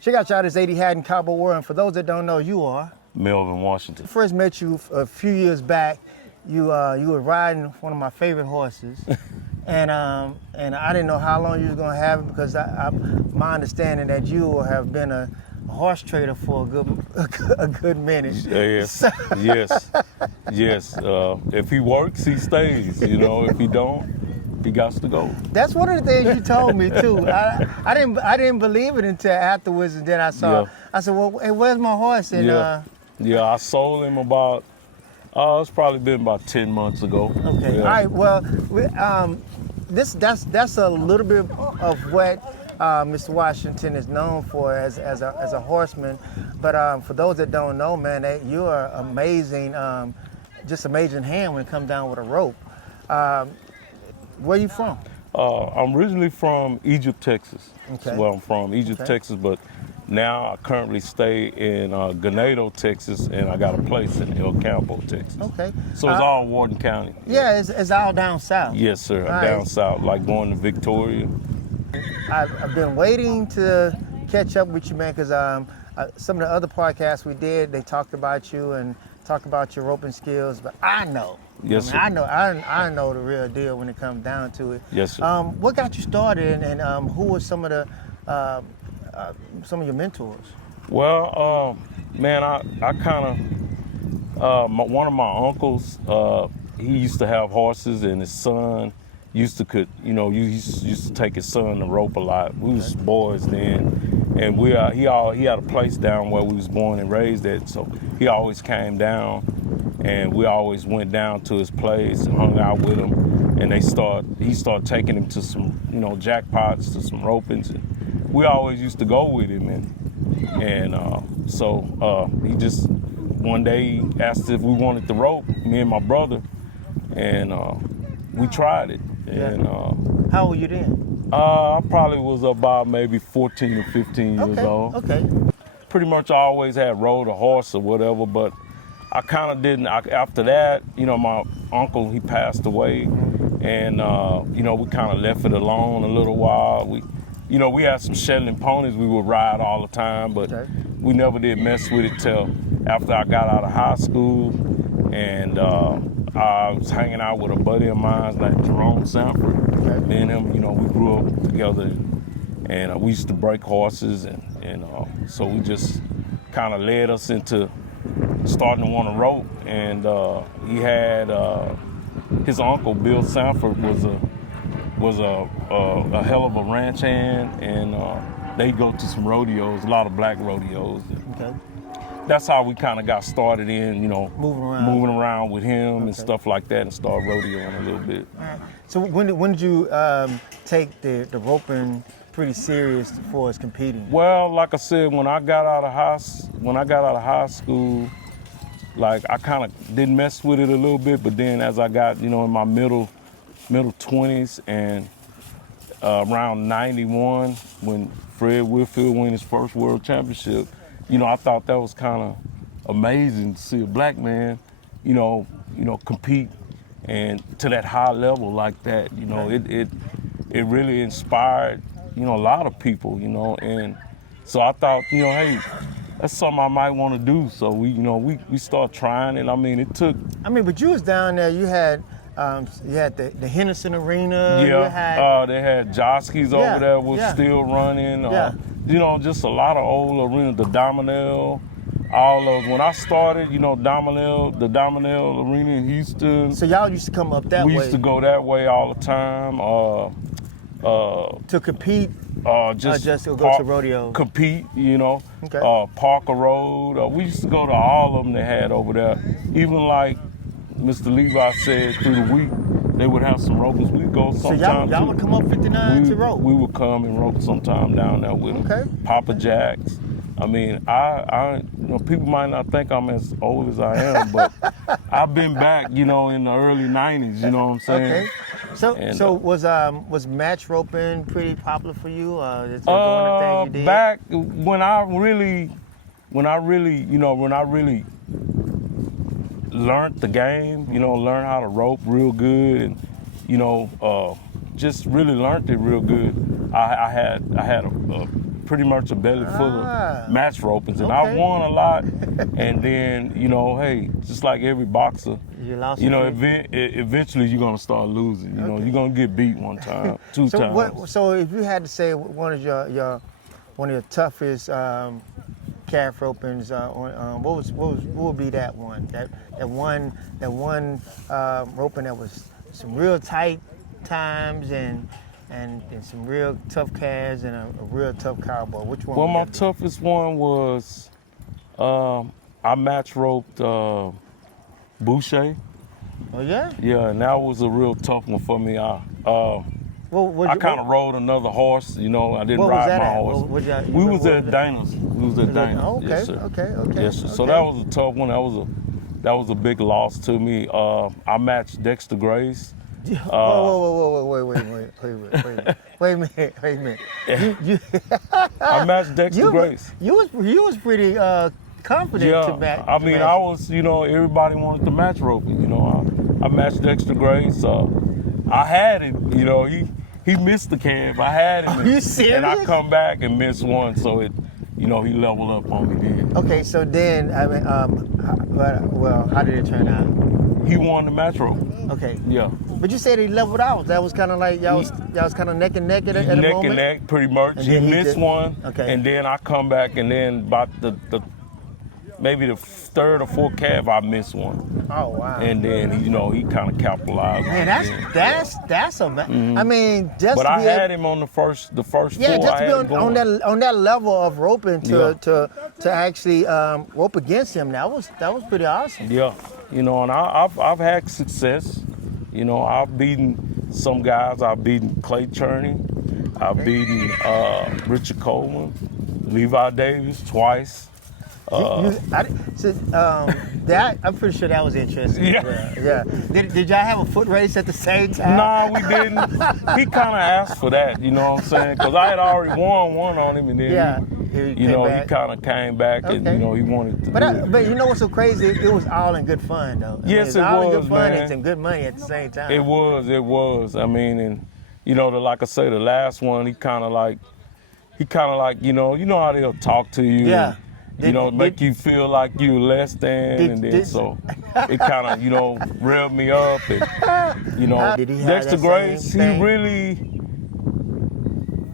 Check out y'all this 80 hat in CowboyWorld. And for those that don't know, you are Melvin, Washington. First met you a few years back. You were riding one of my favorite horses, and I didn't know how long you was gonna have it because my understanding that you have been a horse trader for a good minute. Yes, yes. If he works, he stays. If he don't, he got to go. That's one of the things you told me too. I didn't believe it until afterwards, and then I saw. Yeah. I said, "Well, hey, where's my horse?" And yeah, I sold him about. It's probably been about 10 months ago. Okay. Yeah. All right. Well, that's a little bit of what Mr. Washington is known for as a horseman. But for those that don't know, man, you are amazing, just amazing hand when it comes down with a rope. Where you from? I'm originally from Egypt, Texas. Okay. That's where I'm from, Egypt, Texas. But now I currently stay in Ganado, Texas, and I got a place in El Campo, Texas. Okay. So it's all Wharton County. Yeah, it's all down south. Yes, sir. All Down right. south, like going to Victoria. I've been waiting to catch up with you, man, because some of the other podcasts we did, they talked about you and talked about your roping skills, but I know. Yes, sir. I know the real deal when it comes down to it. Yes, sir. What got you started, and who were some of your mentors? Well, man, I kind of one of my uncles. He used to have horses, and his son used to used to take his son to rope a lot. We was boys then, and he had a place down where we was born and raised at, so he always came down. And we always went down to his place and hung out with him. And he started taking him to some, jackpots, to some ropings. And we always used to go with him. So he just, one day asked if we wanted to rope, me and my brother. And we tried it. Yeah. And how old were you then? I probably was about maybe 14 or 15 years old. Okay. Pretty much always had rode a horse or whatever, but I kind of didn't. After that, my uncle, he passed away, and we kind of left it alone a little while. We had some Shetland ponies we would ride all the time, but we never did mess with it till after I got out of high school, and I was hanging out with a buddy of mine like Jerome Sanford. Okay. Me and him, we grew up together, and we used to break horses, and so we just kind of led us into starting to want to rope, and he had his uncle Bill Sanford was a hell of a ranch hand, and they go to some rodeos, a lot of black rodeos. Okay. That's how we kind of got started in, moving around with him and stuff like that, and start rodeoing a little bit. All right. So when did you take the roping pretty serious for us competing? Well, like I said, when I got out of high school, like I kind of didn't mess with it a little bit, but then as I got, in my middle 20s and around 91, when Fred Whitfield won his first world championship, I thought that was kind of amazing to see a black man, compete and to that high level like that. It really inspired, a lot of people, and so I thought, hey, that's something I might want to do. So we start trying it. I mean, it took. But you was down there. You had the Henderson Arena. Yeah. They had Joskies over there was still running. Just a lot of old arenas. The Dominell, all those. When I started, the Dominell Arena in Houston. So y'all used to come up that way. We used to go that way all the time. To compete. Just to go to rodeos. Compete, Okay. Parker Road. We used to go to all of them they had over there. Even like Mr. Levi said, through the week, they would have some ropers. We'd go sometime. So y'all would come up 59 to rope? We would come and rope sometime down there with them. Okay. Papa Jacks. I mean, I people might not think I'm as old as I am, but I've been back, in the early 90s, you know what I'm saying? Okay. So was match roping pretty popular for you? Is that one of the things you did? Back when I really learned the game, learned how to rope real good, and just really learned it real good. I had a pretty much a belly full of match ropings, and I okay. won a lot. And then, you know, hey, just like every boxer, You lost. you know, eventually you're gonna start losing. You know, you're gonna get beat one time, two times. So if you had to say one of your toughest calf ropings, what would be that one? That one roping that was some real tight times and some real tough calves and a real tough cowboy. Which one? Well, my toughest one was I match roped Boucher. Oh yeah. Yeah, and that was a real tough one for me. I kind of rode another horse. You know, I didn't ride my horse. We was at Dana's. We was at Dana's. Oh, okay. Yes, sir. Okay. Yes, sir. So that was a tough one. That was a big loss to me. I matched Dexter Grace. Wait a minute. I matched Dexter Grace. You was pretty confident to match. I mean, I was, you know, everybody wanted to match roping. You know, I matched Dexter Grace. I had him. You know, he missed the calf. I had him. Are you serious? And I come back and miss one, so it, you know, he leveled up on me then. Okay, so then I mean, how did it turn out? He won the match rope. Okay. Yeah. But you said he leveled out. That was kind of like y'all was kind of neck and neck at the moment. Neck and neck, pretty much. And He then missed one. Okay. And then I come back, and then about maybe the third or fourth calf, I missed one. Oh wow. And then, you know, he kind of capitalized. Man, that's a. I mean, just. But to I be had him on the first Yeah, four. just to be on that level of roping to actually rope against him. That was pretty awesome. Yeah, you know, and I've had success. You know, I've beaten some guys. I've beaten Clay Cherney. I've beaten Richard Coleman, Levi Davis twice. That I'm pretty sure that was interesting. Yeah. Did y'all have a foot race at the same time? No, we didn't. He kind of asked for that, you know what I'm saying? Because I had already won one on him, and then he kind of came back, and you know, he wanted to. But you know what's so crazy? It was all in good fun, though. Yes, it was, all in good fun man. and some good money at the same time. It was. I mean, and you know, like I say, the last one, he kind of like, you know how they'll talk to you. Yeah. And, make you feel like you less than, so it kind of, you know, revved me up, and you know, Dexter Grace, he really,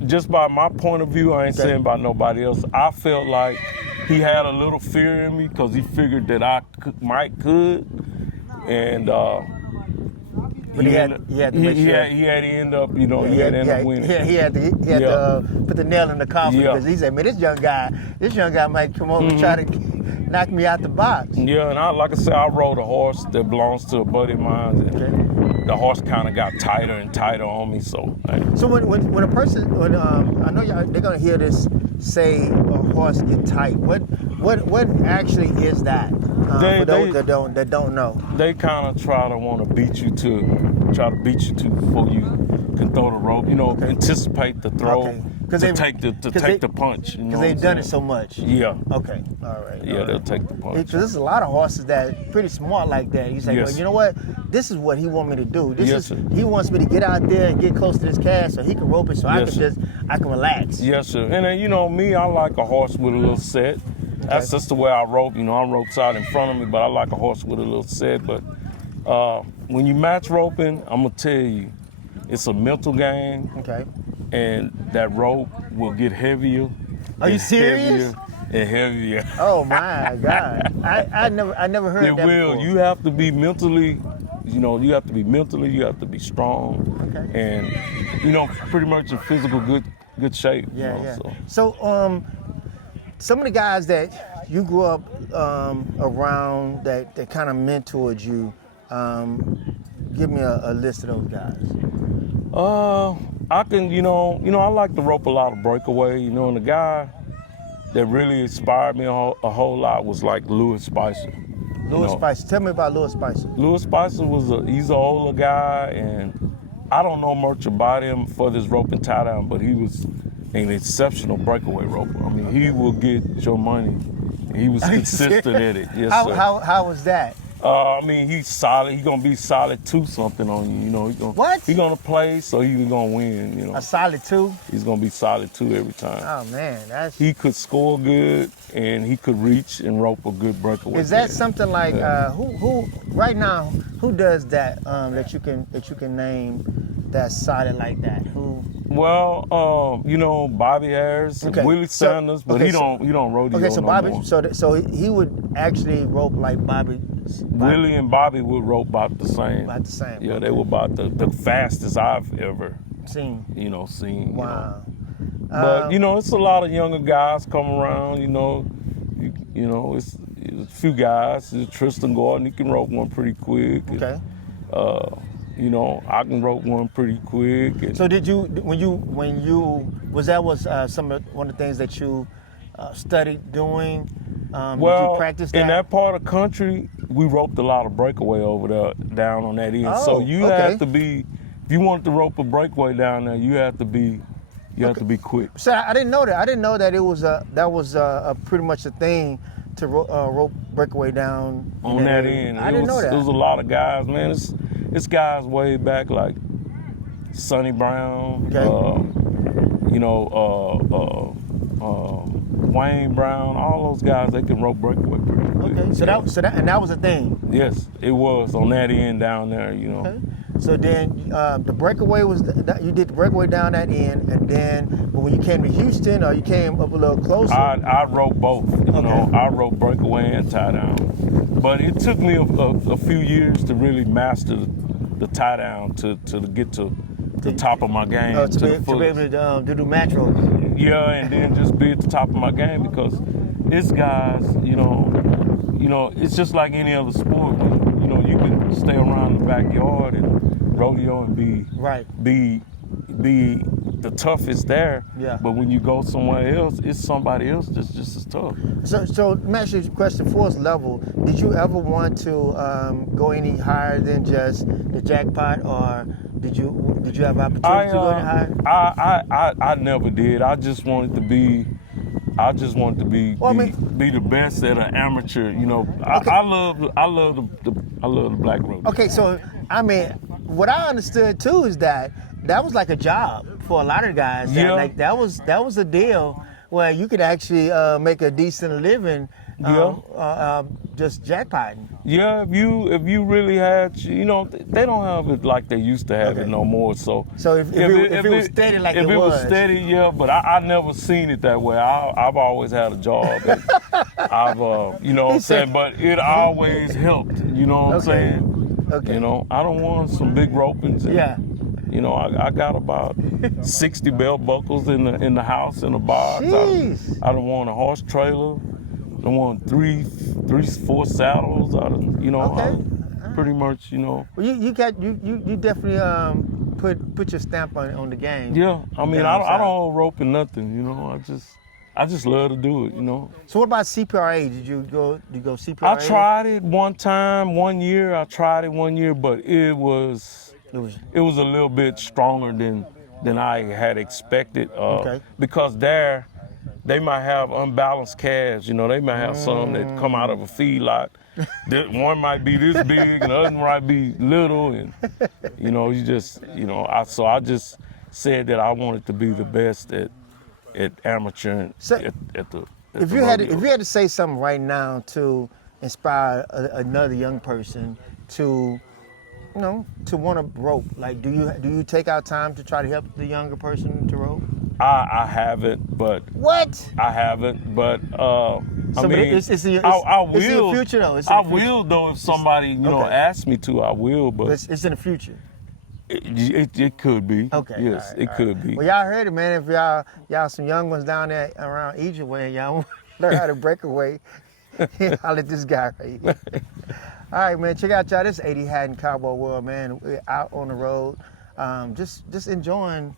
just by my point of view, I ain't saying about nobody else, I felt like he had a little fear in me because he figured that I could, and but he had to make sure. He had to end up, you know, he had to end up winning. He had to put the nail in the coffin because he said, man, this young guy might come over and try to knock me out the box. Yeah, and like I said, I rode a horse that belongs to a buddy of mine. And the horse kind of got tighter and tighter on me, so. So when a person, I know they're gonna hear this say a horse get tight. What actually is that? For those that don't know. They kind of try to beat you before you can throw the rope. You know, anticipate the throw to take the punch. Because they've done it so much. Yeah. Okay. All right. Yeah, they'll take the punch. Because there's a lot of horses that pretty smart like that. You say, well, you know what? This is what he want me to do. He wants me to get out there and get close to this calf so he can rope it so I can relax. Yes, sir. And then, you know, me, I like a horse with a little set. That's just the way I rope. You know, I rope out in front of me, but I like a horse with a little set. But when you match roping, I'm going to tell you, it's a mental game. Okay. And that rope will get heavier. Are you serious? Heavier and heavier. Oh my God. I never heard that before. It will. You have to be mentally, you have to be strong. Okay. And, you know, pretty much in physical good shape. Yeah. So some of the guys that you grew up around that kind of mentored you, give me a list of those guys. I can, I like to rope a lot of breakaway, and the guy that really inspired me a whole lot was like Louis Spicer. Louis Spicer. Tell me about Louis Spicer. Louis Spicer he's an older guy, and I don't know much about him for this rope and tie down, but he was an exceptional breakaway roper. I mean, he will get your money. He was consistent at it. Yes, sir. How was that? I mean, he's solid. He's gonna be solid 2 something on you. You know, What? He's gonna play, so he's gonna win. You know, A solid 2? he's gonna be solid 2 every time. Oh man, that's. He could score good, and he could reach and rope a good breakaway. Is that game. something like who right now? Who does that that you can name that's solid like that? Who? Well, you know, Bobby Harris, Okay, Willie so- Sanders, but okay, he don't rodeo Okay, so no Bobby, more. so he would actually rope like Bobby. Willie and Bobby would rope about the same. About the same. Yeah, they were about the fastest I've ever Seen. seen. Wow. But you know, it's a lot of younger guys come around. You know, it's a few guys. There's Tristan Gordon, he can rope one pretty quick. Okay. You know, I can rope one pretty quick. And So did you when you was that was one of the things that you studied doing? Did you practice that? in that part of the country, we roped a lot of breakaway over there, down on that end. So Oh, you okay. have to be, if you wanted to rope a breakaway down there, you have to be quick. So I didn't know that. I didn't know that it was that was pretty much a thing to rope breakaway down On that area. end. I didn't know that. It was a lot of guys, man. It's guys way back like Sonny Brown, Okay. you know, Wayne Brown, all those guys, they can rope breakaway pretty quick. Okay. So that was a thing. Yes, it was on that end down there, you know. Okay. So then the breakaway was you did the breakaway down that end, and then but when you came to Houston or you came up a little closer. I wrote both. You Okay. know, I wrote breakaway and tie down, but it took me a few years to really master the tie down to get to the top of my game. to be able to do macro. Yeah, and then just be at the top of my game because it's guys, you know, it's just like any other sport. You know, you can stay around the backyard and rodeo and be the toughest there. Yeah. But when you go somewhere else, it's somebody else that's just as tough. So let me ask you a question. Force level, did you ever want to go any higher than just the jackpot, or did you have opportunity to go any higher? I never did. I just wanted to be. Well, I mean- be the best at an amateur. You know, Okay. I love the black rodeo. Okay, so I mean, what I understood too is that was like a job for a lot of guys. Yeah. Like that was a deal where you could actually make a decent living. Just jackpotting. Yeah, if you really had, you know, they don't have it like they used to have Okay. it no more. So if it was steady like if it it was was. steady, yeah. But I never seen it that way. I've always had a job. And I've you know what I'm saying, but it always helped. You know what I'm saying? Okay. You know, I don't want some big ropings. And, Yeah. You know, I got about 60 belt buckles in the house in a box. Jeez. I don't want a horse trailer. I don't want three, 4 saddles. You know, Okay. pretty much, you know. Well, you definitely put your stamp on the game. Yeah, I mean, Down I south. don't rope and nothing. You know, I just love to do it. You know. So what about CPRA? Did you go CPRA? I tried it one time, 1 year. I tried it 1 year, but it was a little bit stronger than I had expected. Okay. Because they might have unbalanced calves. You know, they might have some that come out of a feedlot. One might be this big, and the other might be little, and you know, so I just said that I wanted to be the best at amateur and So, at the. If you had to say something right now to inspire another young person to, you know, to want to rope, like do you take out time to try to help the younger person to rope? I haven't, but What? I haven't, but I but mean, it's in your- I it's in your will. future, though. It's in I the future. will though if somebody Okay. asks me to. I will, but It's in the future. it could be. Okay. Yes, all right, it all could right. be. Well, y'all heard it, man. If y'all some young ones down there around Egypt, where y'all learn how to break away, I'll let this guy right here. All right, man. Check out y'all. This is 80 Hat in Cowboy World, man. We're out on the road, just enjoying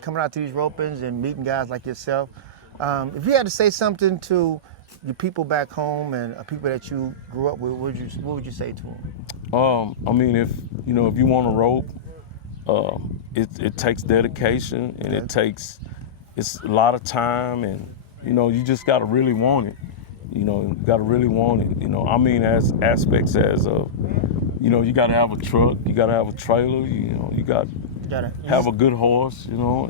coming out to these ropings and meeting guys like yourself. If you had to say something to your people back home and people that you grew up with, what would you say to them? I mean, if you want to rope, it takes dedication and it's a lot of time, and you just got to really want it. You know, you got to really want it. You know, I mean, as aspects as of, you know, you got to have a truck, you got to have a trailer. You know, you got to have a good horse. You know,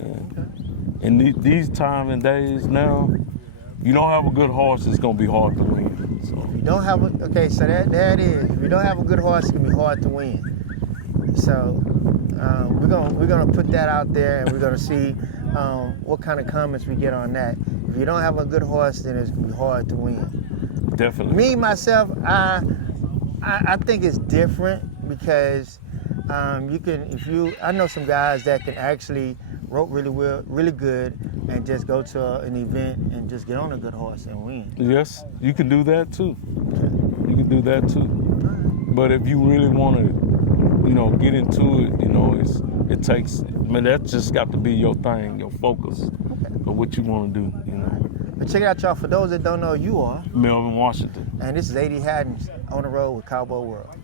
and in these times and days now, if you don't have a good horse, it's gonna be hard to win. So If you don't have so there it is. If you don't have a good horse, it's gonna be hard to win. So we're gonna put that out there, and we're gonna see what kind of comments we get on that. If you don't have a good horse, then it's gonna be hard to win. definitely. Me myself, I think it's different because you can I know some guys that can actually rope really well, really good, and just go to an event and just get on a good horse and win. Yes, you can do that too. You can do that too. But if you really want to, you know, get into it, you know, it takes. I mean, that just got to be your thing, your focus, of what you want to do. You know. But check it out, y'all. For those that don't know, you are Melvin, Washington. and this is 80 Haddons on the road with Cowboy World.